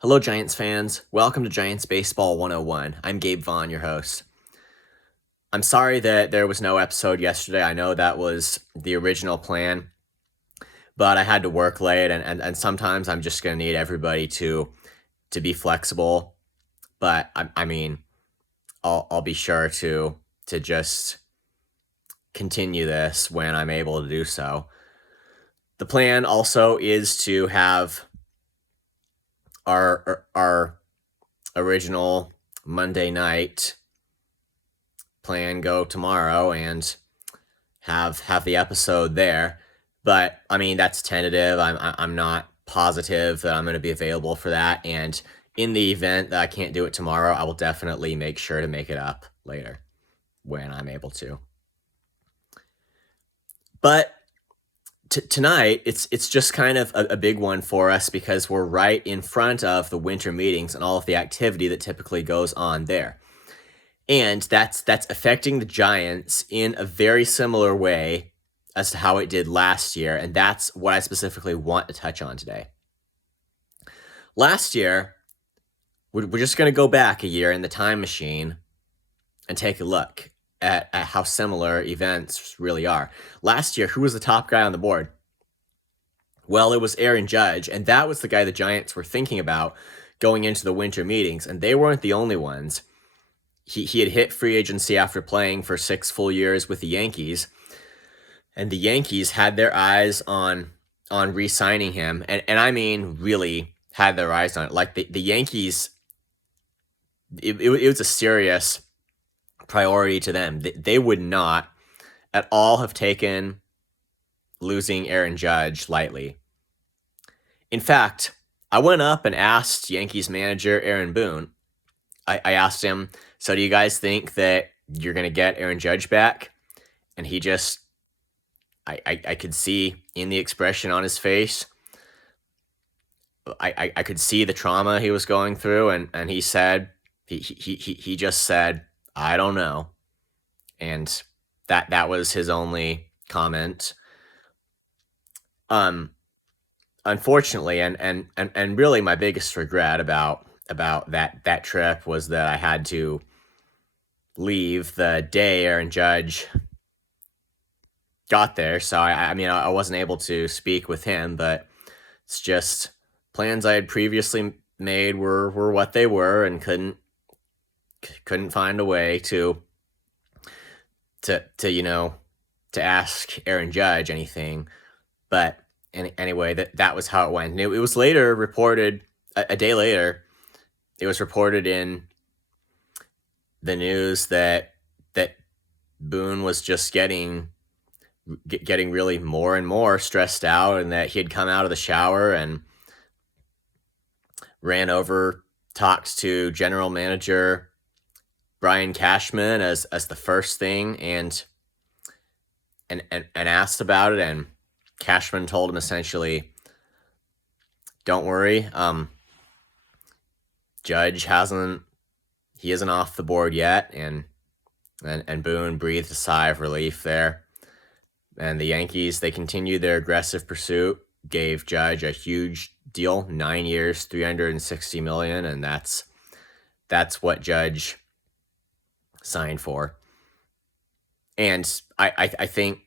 Hello, Giants fans. Welcome to Giants Baseball 101. I'm Gabe Vaughn, your host. I'm sorry that there was no episode yesterday. I know that was the original plan, but I had to work late, and sometimes I'm just going to need everybody to be flexible. But I mean, I'll be sure to just continue this when I'm able to do so. The plan also is to have our original Monday night plan go tomorrow and have the episode there. But I mean, that's tentative. I'm not positive that I'm going to be available for that. And in the event that I can't do it tomorrow, I will definitely make sure to make it up later when I'm able to. But tonight, it's just kind of a big one for us because we're right in front of the winter meetings and all of the activity that typically goes on there. And that's affecting the Giants in a very similar way as to how it did last year, and that's what I specifically want to touch on today. Last year, we're just going to go back a year in the time machine and take a look at how similar events really are. Last year, who was the top guy on the board? Well, it was Aaron Judge, and that was the guy the Giants were thinking about going into the winter meetings, and they weren't the only ones. He had hit free agency after playing for 6 full years with the Yankees, and the Yankees had their eyes on re-signing him, and I mean really had their eyes on it. Like the Yankees, it was a serious priority to them. They would not at all have taken losing Aaron Judge lightly. In fact, I went up and asked Yankees manager Aaron Boone. I asked him, so do you guys think that you're going to get Aaron Judge back? And he just, I could see in the expression on his face, I could see the trauma he was going through, and he said, he just said, I don't know. And that was his only comment. Unfortunately, and really my biggest regret about that trip was that I had to leave the day Aaron Judge got there. So I mean, I wasn't able to speak with him, but it's just plans I had previously made were what they were, and couldn't find a way to ask Aaron Judge anything. But anyway, that was how it went. And it was later reported, a day later, it was reported in the news that Boone was just getting really more and more stressed out, and that he had come out of the shower and ran over, talked to general manager Brian Cashman as the first thing, and asked about it, and Cashman told him essentially, don't worry, Judge isn't off the board yet, and Boone breathed a sigh of relief there. And the Yankees, they continued their aggressive pursuit, gave Judge a huge deal, 9 years, $360 million, and that's what Judge signed for. And I think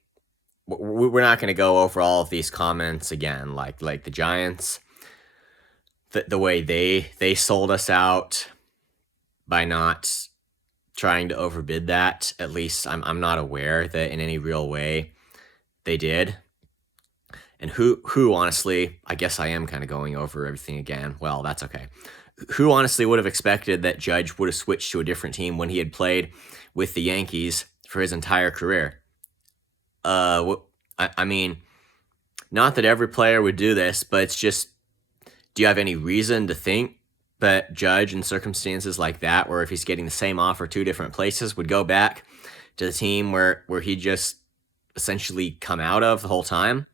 we're not going to go over all of these comments again, like the Giants, the way they sold us out by not trying to overbid that. At least I'm not aware that in any real way they did. And who honestly, I guess I am kind of going over everything again. Well, that's okay. Who honestly would have expected that Judge would have switched to a different team when he had played with the Yankees for his entire career? I mean, not that every player would do this, but it's just, do you have any reason to think that Judge, in circumstances like that, where if he's getting the same offer 2 different places, would go back to the team where he just essentially come out of the whole time?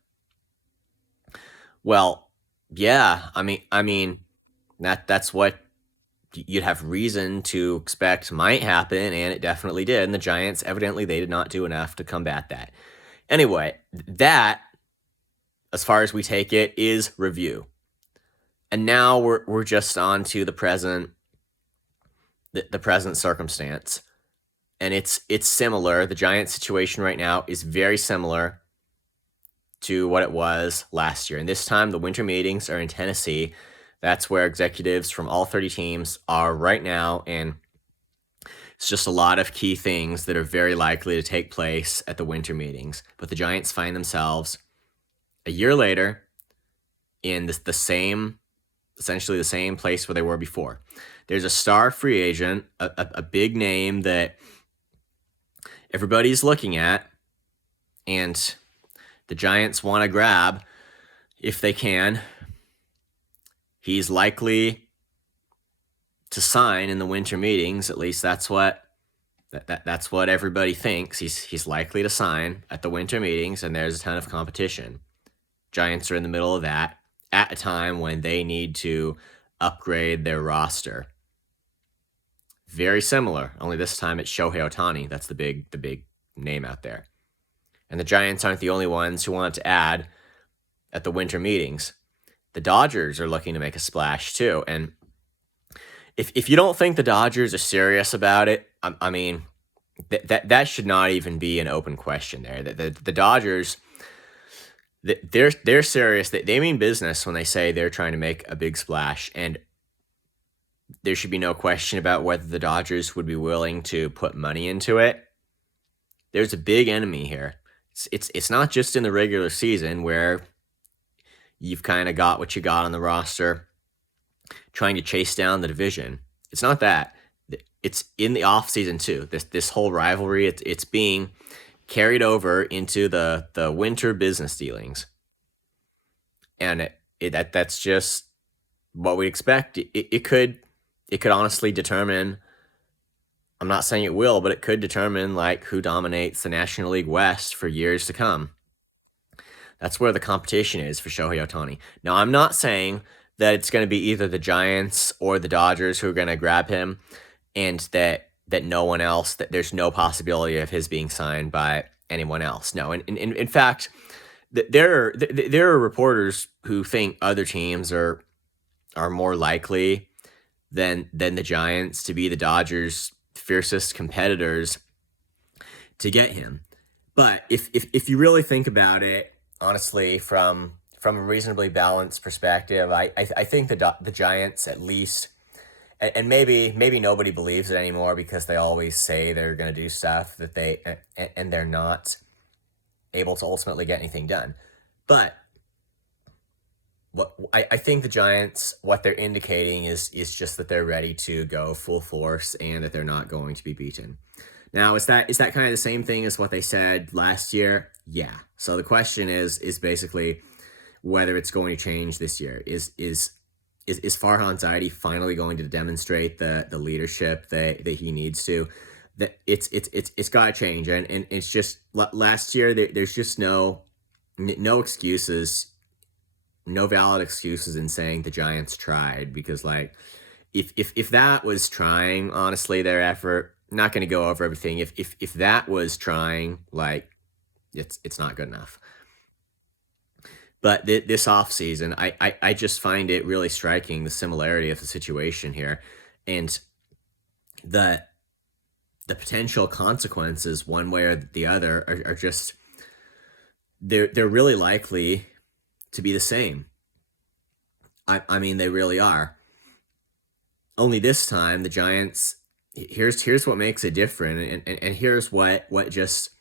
Well, yeah, I mean that's what you'd have reason to expect might happen, and it definitely did. And the Giants, evidently, they did not do enough to combat that. Anyway, that, as far as we take it, is review. And now we're just on to the present circumstance. And it's similar. The Giants situation right now is very similar to what it was last year. And this time the winter meetings are in Tennessee. That's where executives from all 30 teams are right now, and it's just a lot of key things that are very likely to take place at the winter meetings. But the Giants find themselves a year later in essentially the same place where they were before. There's a star free agent, a big name that everybody's looking at, and the Giants want to grab if they can. He's likely to sign in the winter meetings. At least that's what everybody thinks. He's likely to sign at the winter meetings, and there's a ton of competition. Giants are in the middle of that at a time when they need to upgrade their roster. Very similar, only this time it's Shohei Ohtani. That's the big name out there. And the Giants aren't the only ones who want to add at the winter meetings. The Dodgers are looking to make a splash too. And if you don't think the Dodgers are serious about it, I mean, that should not even be an open question there. The Dodgers, they're serious. They mean business when they say they're trying to make a big splash. And there should be no question about whether the Dodgers would be willing to put money into it. There's a big enemy here. It's not just in the regular season where you've kind of got what you got on the roster trying to chase down the division. It's not that. It's in the offseason too. This whole rivalry, it's being carried over into the winter business dealings. And that's just what we expect. It could honestly determine, I'm not saying it will, but it could determine like who dominates the National League West for years to come. That's where the competition is for Shohei Ohtani. Now, I'm not saying that it's going to be either the Giants or the Dodgers who are going to grab him, and that no one else, that there's no possibility of his being signed by anyone else. No, in fact, there are reporters who think other teams are more likely than the Giants to be the Dodgers' fiercest competitors to get him. But if you really think about it, honestly, from a reasonably balanced perspective, I think the Giants at least, and maybe nobody believes it anymore because they always say they're going to do stuff that and they're not able to ultimately get anything done. But what I think the Giants, what they're indicating is just that they're ready to go full force and that they're not going to be beaten. Now, is that kind of the same thing as what they said last year? Yeah. So the question is basically whether it's going to change this year. Is Farhan Zaidi finally going to demonstrate the leadership that he needs to? That it's got to change, and it's just last year there's just no excuses, no valid excuses in saying the Giants tried, because like if that was trying, honestly, their effort, not going to go over everything. If that was trying, like it's not good enough. But this offseason, I just find it really striking, the similarity of the situation here, and the potential consequences one way or the other are just, they're really likely to be the same. I mean, they really are. Only this time, the Giants, here's what makes it different, and here's what just,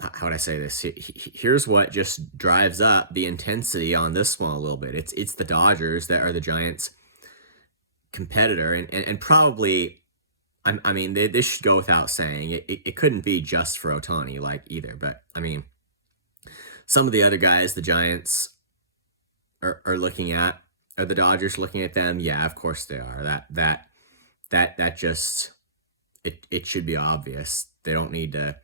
how would I say this? Here's what just drives up the intensity on this one a little bit. It's the Dodgers that are the Giants' competitor, and probably, I mean, this should go without saying. It couldn't be just for Ohtani, like, either. But I mean, some of the other guys the Giants are looking at, are the Dodgers looking at them? Yeah, of course they are. That just, it should be obvious. They don't need to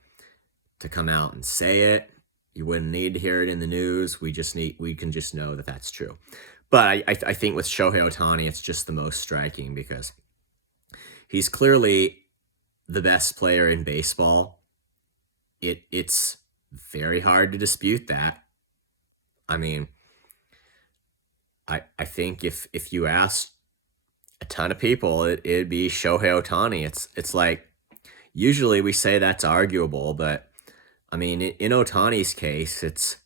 come out and say it. You wouldn't need to hear it in the news. We can just know that that's true. But I think with Shohei Ohtani, it's just the most striking because he's clearly the best player in baseball. It's very hard to dispute that. I mean, I think if you ask a ton of people, it'd be Shohei Ohtani. It's like usually we say that's arguable, but I mean in Ohtani's case, it's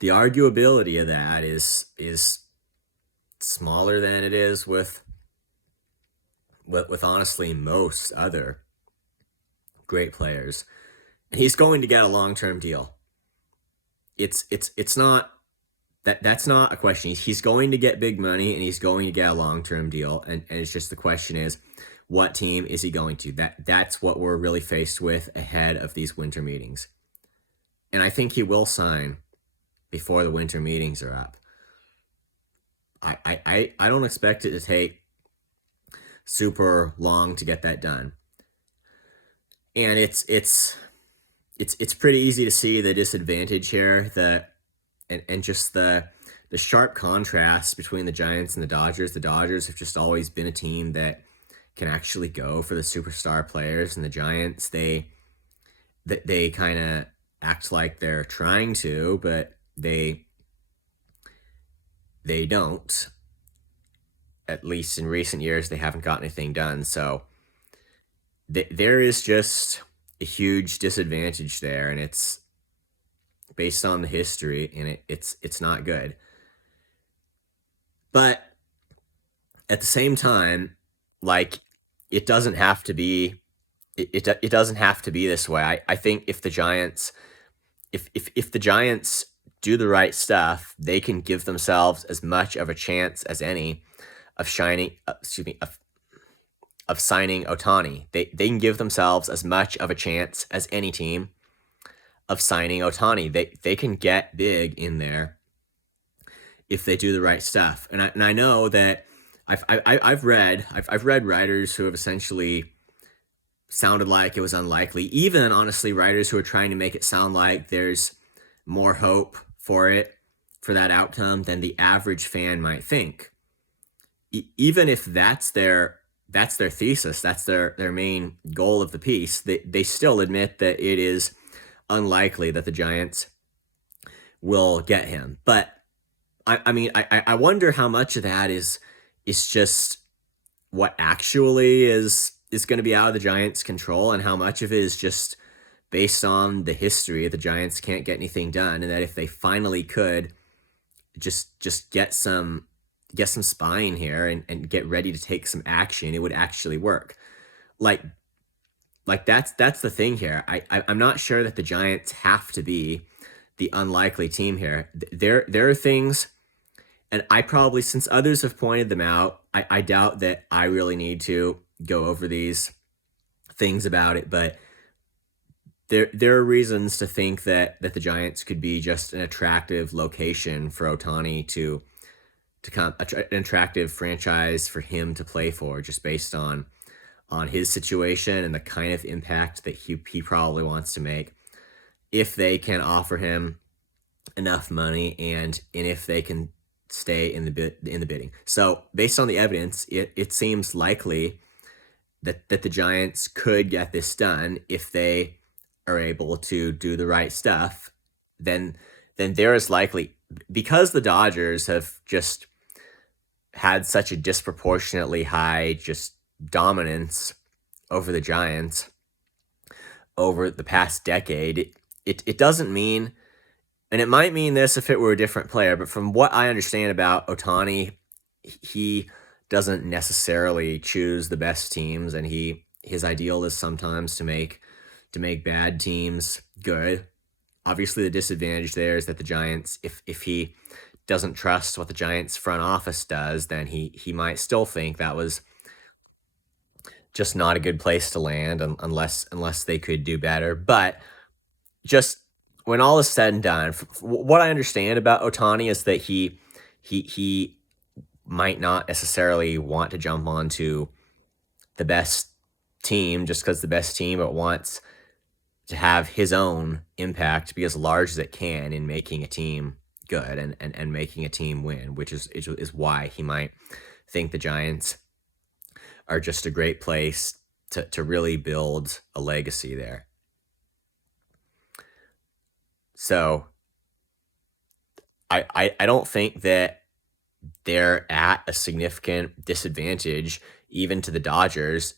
the arguability of that is smaller than it is with honestly most other great players. And he's going to get a long-term deal. It's not that's not a question. He's going to get big money and he's going to get a long-term deal. And it's just the question is, what team is he going to? That's what we're really faced with ahead of these winter meetings. And I think he will sign before the winter meetings are up. I don't expect it to take super long to get that done. And it's pretty easy to see the disadvantage here, and just the sharp contrast between the Giants and the Dodgers. The Dodgers have just always been a team that can actually go for the superstar players, and the Giants they kind of act like they're trying to, but they don't. At least in recent years, they haven't got anything done. So there is just a huge disadvantage there, and it's based on the history, and it's not good. But at the same time, like it doesn't have to be it doesn't have to be this way. I think if the Giants if the Giants do the right stuff, they can give themselves as much of a chance as any of shining of signing Ohtani. They can give themselves as much of a chance as any team of signing Ohtani. They can get big in there if they do the right stuff. And I know that I've read writers who have essentially sounded like it was unlikely. Even honestly, writers who are trying to make it sound like there's more hope for that outcome than the average fan might think. Even if that's their thesis, that's their main goal of the piece, they still admit that it is unlikely that the Giants will get him. But I mean, I wonder how much of that is just what actually is going to be out of the Giants' control, and how much of it is just based on the history. The Giants can't get anything done, and that if they finally could just get some spine here and get ready to take some action, it would actually work. Like that's the thing here. I'm not sure that the Giants have to be the unlikely team here. There are things, and I probably, since others have pointed them out, I doubt that I really need to go over these things about it, but there are reasons to think that the Giants could be just an attractive location for Ohtani to come, an attractive franchise for him to play for, just based on his situation and the kind of impact that he probably wants to make, if they can offer him enough money and if they can stay in the bidding. So based on the evidence, it seems likely that the Giants could get this done if they are able to do the right stuff. Then there is likely, because the Dodgers have just had such a disproportionately high just dominance over the Giants over the past decade. It doesn't mean, and it might mean this if it were a different player, but from what I understand about Ohtani, he doesn't necessarily choose the best teams, and his ideal is sometimes to make bad teams good. Obviously, the disadvantage there is that the Giants, if he doesn't trust what the Giants front office does, then he might still think that was just not a good place to land, unless they could do better. But just when all is said and done, what I understand about Ohtani is that he might not necessarily want to jump onto the best team just because the best team, but wants to have his own impact, be as large as it can in making a team good and making a team win, which is why he might think the Giants are just a great place to really build a legacy there. So I don't think that they're at a significant disadvantage, even to the Dodgers,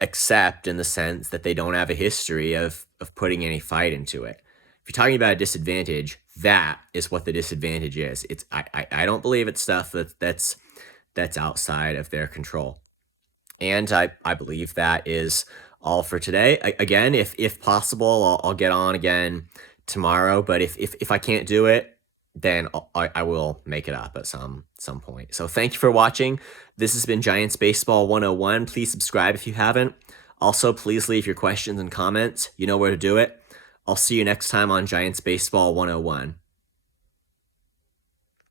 except in the sense that they don't have a history of putting any fight into it. If you're talking about a disadvantage, that is what the disadvantage is. I don't believe it's stuff that's outside of their control. And I believe that is all for today. Again, if possible, I'll get on again tomorrow. But if I can't do it, then I will make it up at some point. So thank you for watching. This has been Giants Baseball 101. Please subscribe if you haven't. Also, please leave your questions and comments. You know where to do it. I'll see you next time on Giants Baseball 101.